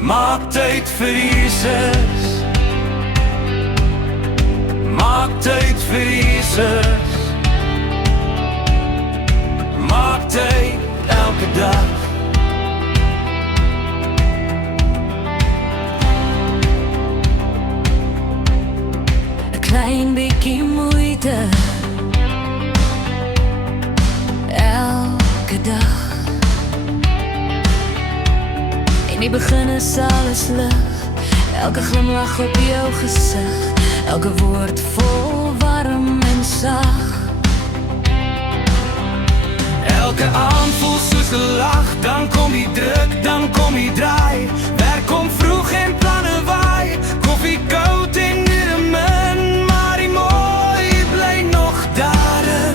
Maak tyd vir Jesus. Maak tyd vir Jesus. Maak tyd elke dag. Een klein bietjie moeite elke dag. In die begin is alles lig, elke glimlach op jou gesig, elke woord vol warm en sag. Elke aand voel soos 'n lag, dan kom die druk, dan kom die draai. Werk kom vroeg en planne waai, koffie koud en ure min, maar die mooi bly nog daarin.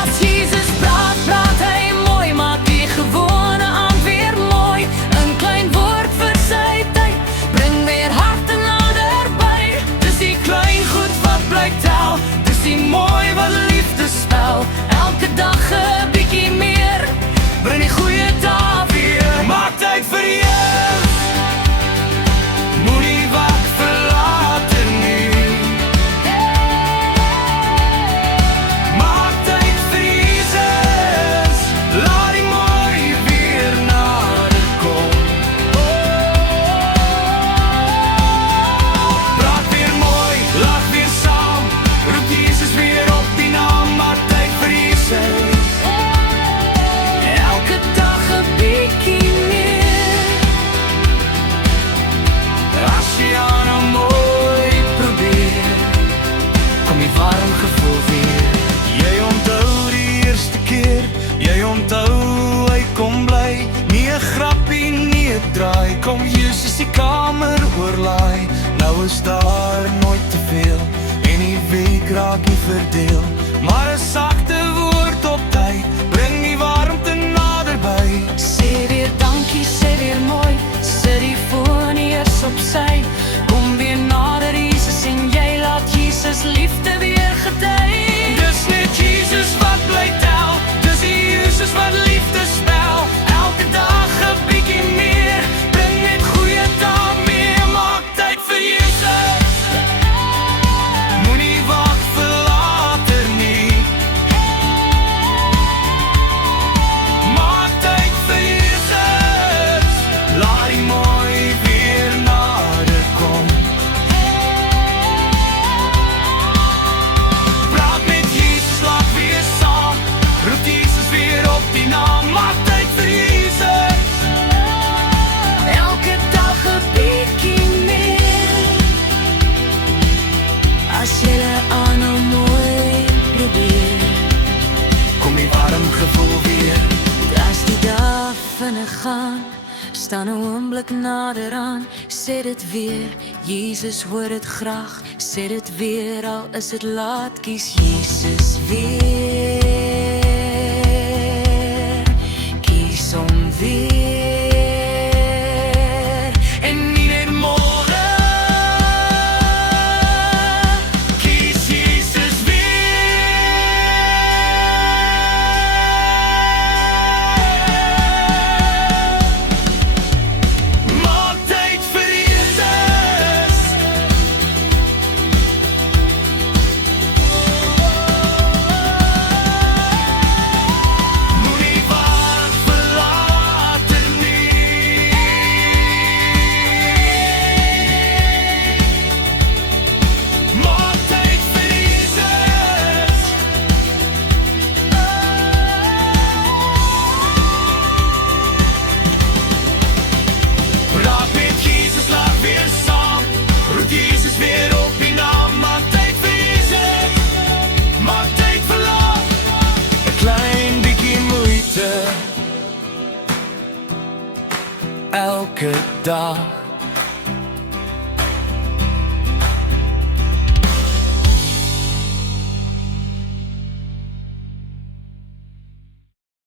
As Jesus praat, praat hy mooi, maak die gewone aand weer mooi. Een klein woord vir sy tyd, bring weer harte naderby. Dis die klein goed wat bly tel, dis die mooi wat liefde spel. Elke dag 'n bietjie meer, Bring die goeie dae weer. Maak tyd vir Jesus. Moenie wag vir later nie. Maak tyd vir Jesus. Laat die mooi weer nader kom. Praat weer mooi, lach weer saam. Roep Jesus weer op die naam. Maak tyd vir Jesus. elke dag 'n bietjie meer. As jy aan hom mooi probeer, kom die warm gevoel weer. Jy onthou die eerste keer, jy onthou hy kom bly. Nie 'n grappie, nie 'n draai, kom Jesus die kamer oorlaai. Nou is daar nooit te veel, en die week raak nie verdeel. Maar 'n sagte woord op tyd, bring die warmte naderby. Sê weer dankie, sê weer mooi, sit die foon eers op sy. Kom weer nader Jesus en jy laat Jesus liefde weer gedei. Dis net Jesus wat bly tel, dis die Jesus wat liefde spel. Elke dag 'n bietjie meer, bring net goeie dae meer. Maak tyd vir Jesus. Moenie wag vir later nie. Maak tyd vir Jesus. Laat die mooi weer nader kom. Praat met Jesus, lach weer saam. Roep Jesus weer op die naam. Maak tyd vir Jesus. Elke dag 'n bietjie meer. As jy aan hom mooi probeer, Kom die warm gevoel weer. as die dag vinnig gaan, staan 'n oomblik nader aan. Sê dit weer, Jesus hoor dit graag. Sê dit weer, al is dit laat, kies Jesus weer. Kies hom weer. En nie net môre. Kies Jesus weer. Maak tyd vir Jesus. Moenie wag vir later nie. Maak tyd vir Jesus. Praat met Jesus, lach weer saam. Roep Jesus weer op die naam. Maak tyd vir Jesus. Maak tyd vir laat. 'n klein bietjie moeite elke dag.